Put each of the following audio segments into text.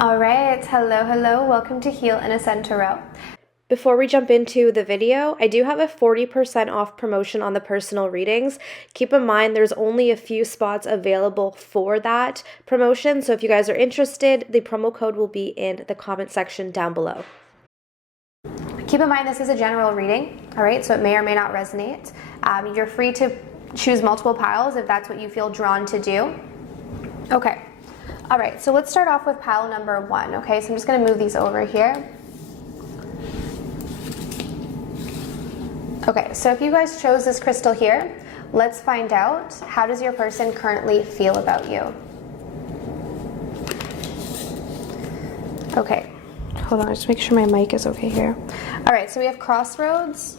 All right, hello, welcome to Heal and Ascend Tarot. Before we jump into the video, I do have a 40% off promotion on the personal readings. Keep in mind there's only a few spots available for that promotion, so if you guys are interested, the promo code will be in the comment section down below. Keep in mind this is a general reading, all right, so it may or may not resonate. You're free to choose multiple piles if that's what you feel drawn to do. Okay, all right, so let's start off with pile number 1, okay? So I'm just gonna move these over here. Okay, so if you guys chose this crystal here, let's find out, how does your person currently feel about you? Okay, hold on, just make sure my mic is okay here. All right, so we have Crossroads,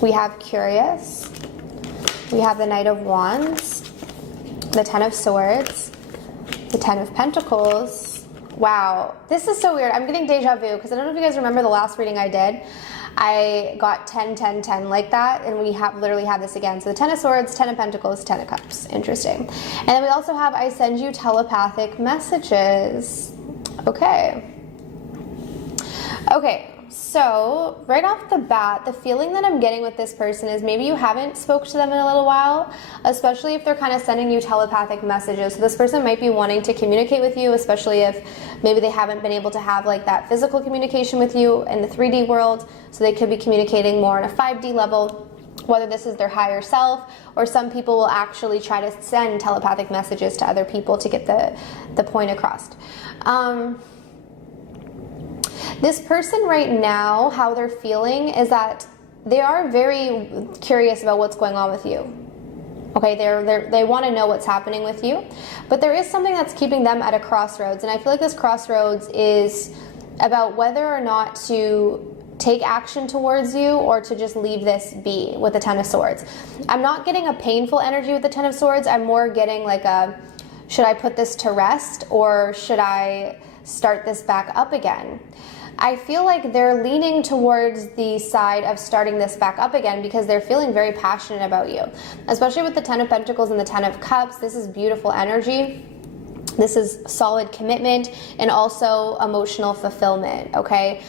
we have Curious, we have the Knight of Wands, the Ten of Swords, the Ten of Pentacles. Wow, this is so weird. I'm getting deja vu because I don't know if you guys remember the last reading I did. I got 10, 10, 10 like that, and we have literally had this again. So the Ten of Swords, Ten of Pentacles, Ten of Cups. Interesting. And then we also have I send you telepathic messages. Okay. Okay, so right off the bat, the feeling that I'm getting with this person is maybe you haven't spoke to them in a little while, especially if they're kind of sending you telepathic messages. So this person might be wanting to communicate with you, especially if maybe they haven't been able to have like that physical communication with you in the 3D world. So they could be communicating more on a 5D level, whether this is their higher self, or some people will actually try to send telepathic messages to other people to get the point across. This person right now, how they're feeling is that they are very curious about what's going on with you. Okay, they want to know what's happening with you, but there is something that's keeping them at a crossroads, and I feel like this crossroads is about whether or not to take action towards you or to just leave this be with the Ten of Swords. I'm not getting a painful energy with the Ten of Swords. I'm more getting like a, should I put this to rest or should I start this back up again? I feel like they're leaning towards the side of starting this back up again because they're feeling very passionate about you, especially with the Ten of Pentacles and the Ten of Cups. This is beautiful energy. This is solid commitment and also emotional fulfillment, okay?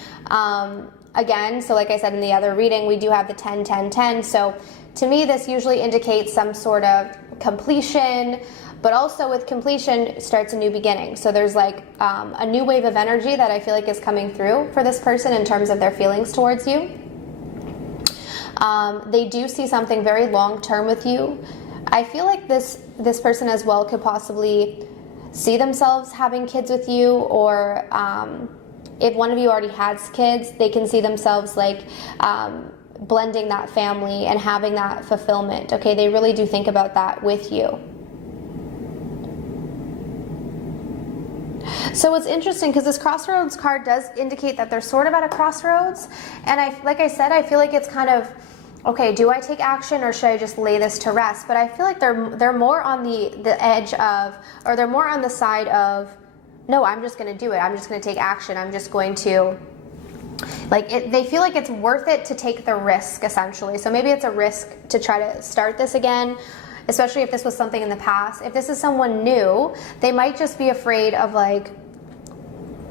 Again, so like I said in the other reading, we do have the 10, 10, 10. So to me, this usually indicates some sort of completion, but also with completion starts a new beginning. So there's like a new wave of energy that I feel like is coming through for this person in terms of their feelings towards you. They do see something very long-term with you. I feel like this person as well could possibly see themselves having kids with you, or if one of you already has kids, they can see themselves like blending that family and having that fulfillment. Okay, they really do think about that with you. So it's interesting because this Crossroads card does indicate that they're sort of at a crossroads, and like I said, I feel like it's kind of, okay, do I take action or should I just lay this to rest? But I feel like they're more on the edge of, or they're more on the side of, no, I'm just going to do it. I'm just going to take action. I'm just going to, like, they feel like it's worth it to take the risk, essentially. So maybe it's a risk to try to start this again, especially if this was something in the past. If this is someone new, they might just be afraid of like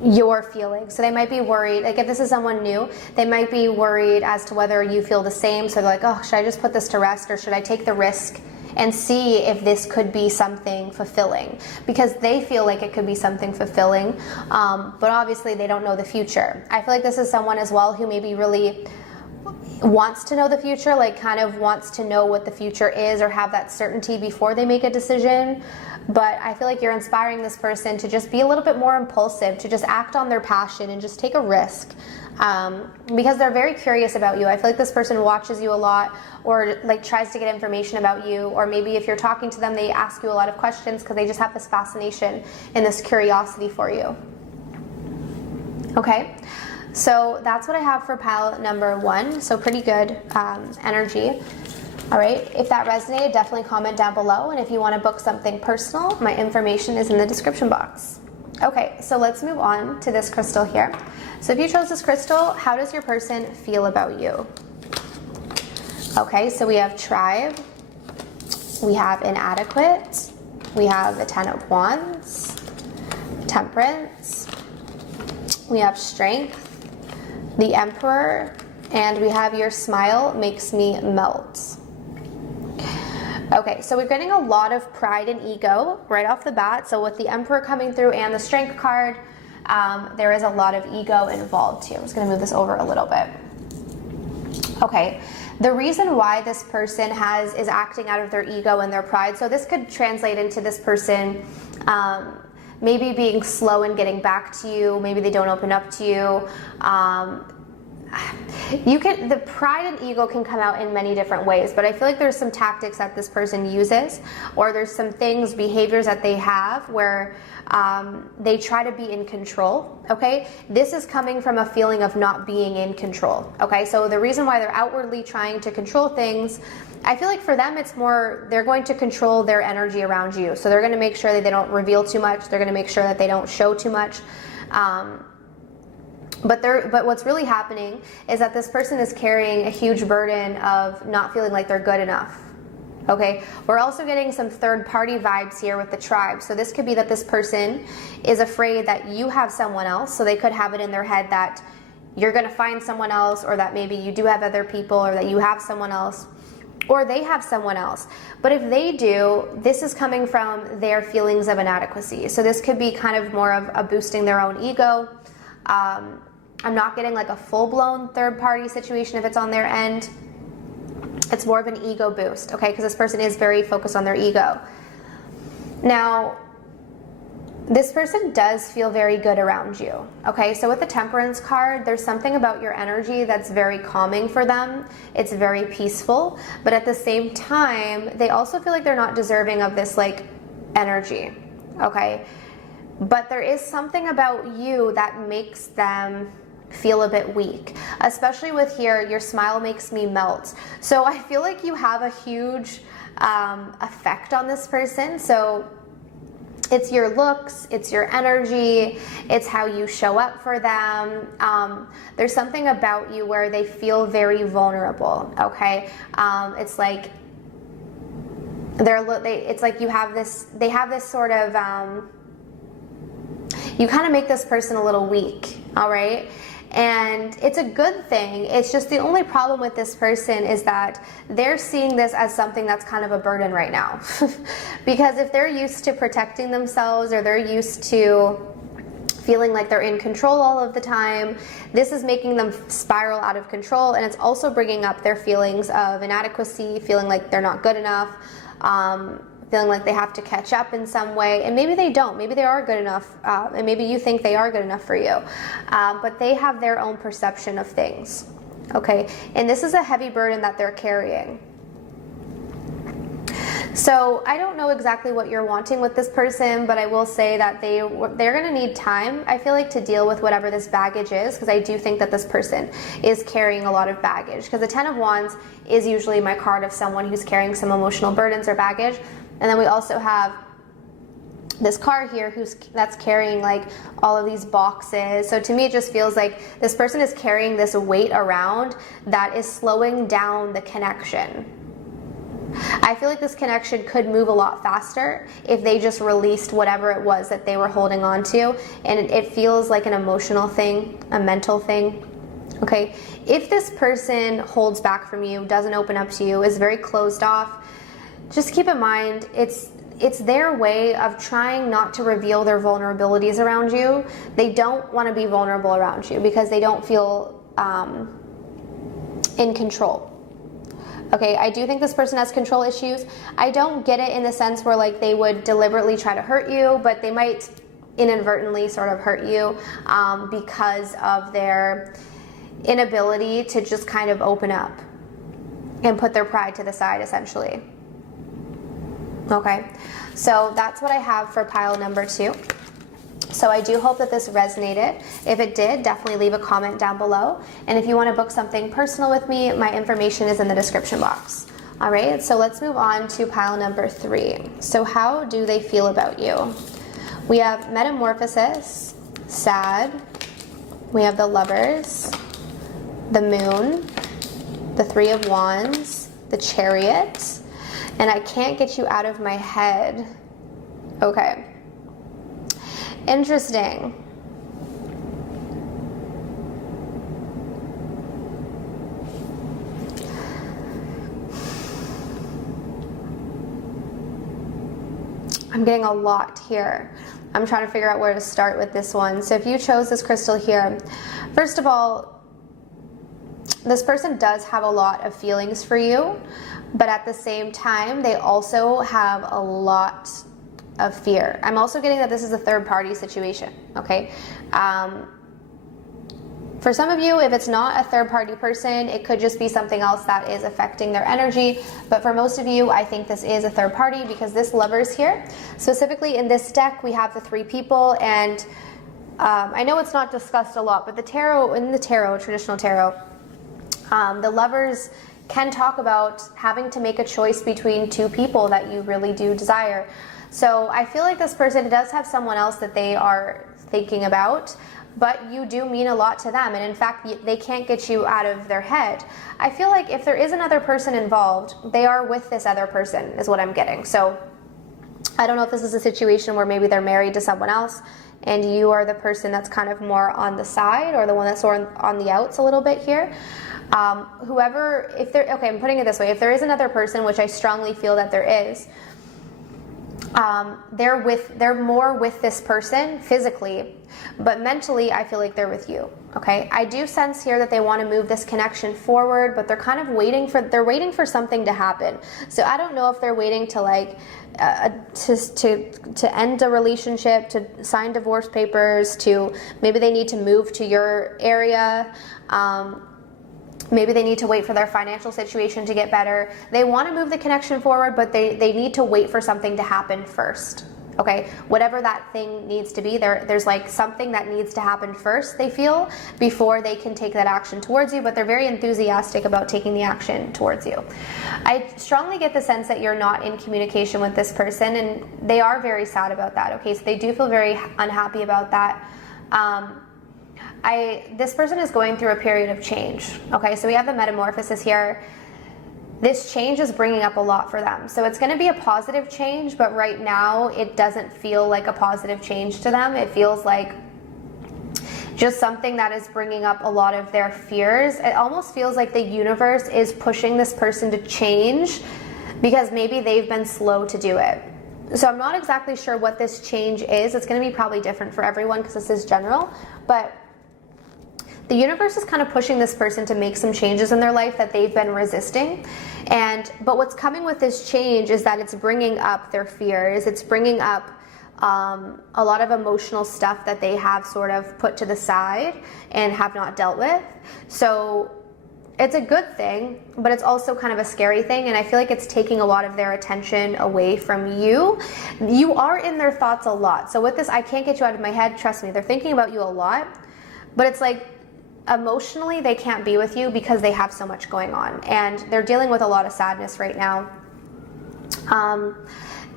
your feelings. So they might be worried, like if this is someone new, they might be worried as to whether you feel the same. So they're like, oh, should I just put this to rest or should I take the risk and see if this could be something fulfilling? Because they feel like it could be something fulfilling, but obviously they don't know the future. I feel like this is someone as well who maybe really wants to know the future, like kind of wants to know what the future is or have that certainty before they make a decision. But I feel like you're inspiring this person to just be a little bit more impulsive, to just act on their passion and just take a risk, because they're very curious about you. I feel like this person watches you a lot, or like tries to get information about you, or maybe if you're talking to them, they ask you a lot of questions because they just have this fascination and this curiosity for you. Okay, so that's what I have for pile number 1. So pretty good energy. All right, if that resonated, definitely comment down below. And if you want to book something personal, my information is in the description box. Okay, so let's move on to this crystal here. So if you chose this crystal, how does your person feel about you? Okay, so we have Tribe, we have Inadequate, we have the Ten of Wands, Temperance, we have Strength, the Emperor, and we have Your Smile Makes Me Melt. Okay, so we're getting a lot of pride and ego right off the bat. So with the Emperor coming through and the Strength card, there is a lot of ego involved too. I'm just going to move this over a little bit. Okay, the reason why this person is acting out of their ego and their pride, so this could translate into this person maybe being slow in getting back to you, maybe they don't open up to you. The pride and ego can come out in many different ways, but I feel like there's some tactics that this person uses, or there's some behaviors that they have where they try to be in control, okay? This is coming from a feeling of not being in control, okay? So the reason why they're outwardly trying to control things, I feel like for them it's more, they're going to control their energy around you. So they're going to make sure that they don't reveal too much, they're going to make sure that they don't show too much. But what's really happening is that this person is carrying a huge burden of not feeling like they're good enough. Okay, we're also getting some third-party vibes here with the tribe. So this could be that this person is afraid that you have someone else. So they could have it in their head that you're going to find someone else, or that maybe you do have other people, or that you have someone else, or they have someone else. But if they do, this is coming from their feelings of inadequacy. So this could be kind of more of a boosting their own ego. I'm not getting like a full-blown third-party situation if it's on their end. It's more of an ego boost, okay? Because this person is very focused on their ego. Now, this person does feel very good around you, okay? So with the Temperance card, there's something about your energy that's very calming for them. It's very peaceful, but at the same time, they also feel like they're not deserving of this like energy, okay? But there is something about you that makes them feel a bit weak, especially with here, Your Smile Makes Me Melt. So I feel like you have a huge effect on this person. So it's your looks, it's your energy, it's how you show up for them. There's something about you where they feel very vulnerable, okay? It's like it's like they have this sort of, you kind of make this person a little weak, all right? And it's a good thing. It's just the only problem with this person is that they're seeing this as something that's kind of a burden right now. Because if they're used to protecting themselves, or they're used to feeling like they're in control all of the time, this is making them spiral out of control. And it's also bringing up their feelings of inadequacy, feeling like they're not good enough, feeling like they have to catch up in some way, and maybe they don't, maybe they are good enough, and maybe you think they are good enough for you, but they have their own perception of things, okay? And this is a heavy burden that they're carrying. So I don't know exactly what you're wanting with this person, but I will say that they're going to need time, I feel like, to deal with whatever this baggage is, because I do think that this person is carrying a lot of baggage, because the Ten of Wands is usually my card of someone who's carrying some emotional burdens or baggage. And then we also have this card here that's carrying like all of these boxes. So to me, it just feels like this person is carrying this weight around that is slowing down the connection. I feel like this connection could move a lot faster if they just released whatever it was that they were holding on to. And it feels like an emotional thing, a mental thing. Okay, if this person holds back from you, doesn't open up to you, is very closed off, just keep in mind, it's their way of trying not to reveal their vulnerabilities around you. They don't want to be vulnerable around you because they don't feel in control. Okay, I do think this person has control issues. I don't get it in the sense where like they would deliberately try to hurt you, but they might inadvertently sort of hurt you because of their inability to just kind of open up and put their pride to the side, essentially. Okay, so that's what I have for pile number 2. So I do hope that this resonated. If it did, definitely leave a comment down below. And if you want to book something personal with me, my information is in the description box. All right, so let's move on to pile number 3. So how do they feel about you? We have Metamorphosis, Sad, we have the Lovers, the Moon, the Three of Wands, the Chariot, and I can't get you out of my head. Okay. Interesting. I'm getting a lot here. I'm trying to figure out where to start with this one. So if you chose this crystal here, first of all, this person does have a lot of feelings for you, but at the same time, they also have a lot of fear. I'm also getting that this is a third party situation, okay? For some of you, if it's not a third party person, it could just be something else that is affecting their energy. But for most of you, I think this is a third party because this Lover's here. Specifically in this deck, we have the 3 people, and I know it's not discussed a lot, but the tarot, in the tarot, traditional tarot, the Lovers can talk about having to make a choice between 2 people that you really do desire. So I feel like this person does have someone else that they are thinking about, but you do mean a lot to them, and in fact they can't get you out of their head. I feel like if there is another person involved, they are with this other person is what I'm getting. So I don't know if this is a situation where maybe they're married to someone else and you are the person that's kind of more on the side, or the one that's on the outs a little bit here. Whoever, if there, okay, I'm putting it this way, if there is another person, which I strongly feel that there is, they're more with this person physically, but mentally I feel like they're with you. Okay, I do sense here that they want to move this connection forward, but they're kind of waiting for something to happen. So I don't know if they're waiting to like to end a relationship, to sign divorce papers, to maybe they need to move to your area. Maybe they need to wait for their financial situation to get better. They want to move the connection forward, but they need to wait for something to happen first. Okay, whatever that thing needs to be, there's like something that needs to happen first, they feel, before they can take that action towards you, but they're very enthusiastic about taking the action towards you. I strongly get the sense that you're not in communication with this person, and they are very sad about that. Okay, so they do feel very unhappy about that. This person is going through a period of change. Okay, so we have the metamorphosis here. This change is bringing up a lot for them. So it's going to be a positive change, but right now it doesn't feel like a positive change to them. It feels like just something that is bringing up a lot of their fears. It almost feels like the universe is pushing this person to change because maybe they've been slow to do it. So I'm not exactly sure what this change is. It's going to be probably different for everyone because this is general, but the universe is kind of pushing this person to make some changes in their life that they've been resisting. But what's coming with this change is that it's bringing up their fears. It's bringing up a lot of emotional stuff that they have sort of put to the side and have not dealt with. So it's a good thing, but it's also kind of a scary thing, and I feel like it's taking a lot of their attention away from you. You are in their thoughts a lot. So with this, I can't get you out of my head. Trust me, they're thinking about you a lot, but it's like emotionally they can't be with you because they have so much going on, and they're dealing with a lot of sadness right now.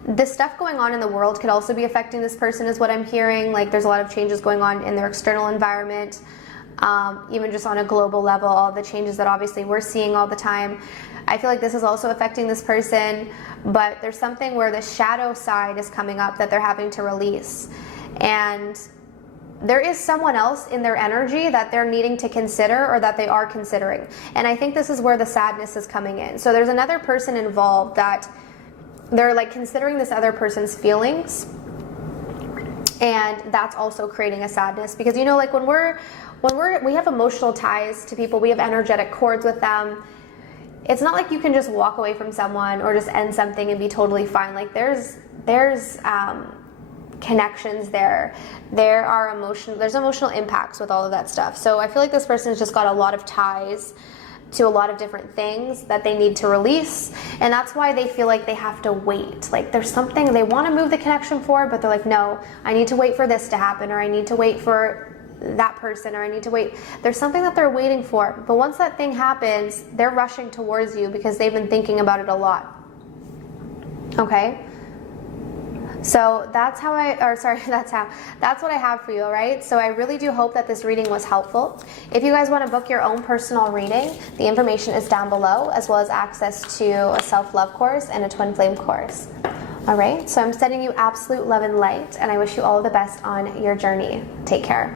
This stuff going on in the world could also be affecting this person is what I'm hearing. Like there's a lot of changes going on in their external environment, even just on a global level, all the changes that obviously we're seeing all the time. I feel like this is also affecting this person, but there's something where the shadow side is coming up that they're having to release, and there is someone else in their energy that they're needing to consider, or that they are considering. And I think this is where the sadness is coming in. So there's another person involved that they're like considering this other person's feelings, and that's also creating a sadness because, you know, like when we have emotional ties to people, we have energetic cords with them. It's not like you can just walk away from someone or just end something and be totally fine. Like there's connections there. There's emotional impacts with all of that stuff. So I feel like this person's just got a lot of ties to a lot of different things that they need to release, and that's why they feel like they have to wait. Like there's something, they want to move the connection forward, but they're like, no, I need to wait for this to happen, or I need to wait for that person, or I need to wait. There's something that they're waiting for, but once that thing happens, they're rushing towards you because they've been thinking about it a lot. Okay? So that's what I have for you, all right? So I really do hope that this reading was helpful. If you guys want to book your own personal reading, the information is down below, as well as access to a self-love course and a twin flame course. All right, so I'm sending you absolute love and light, and I wish you all the best on your journey. Take care.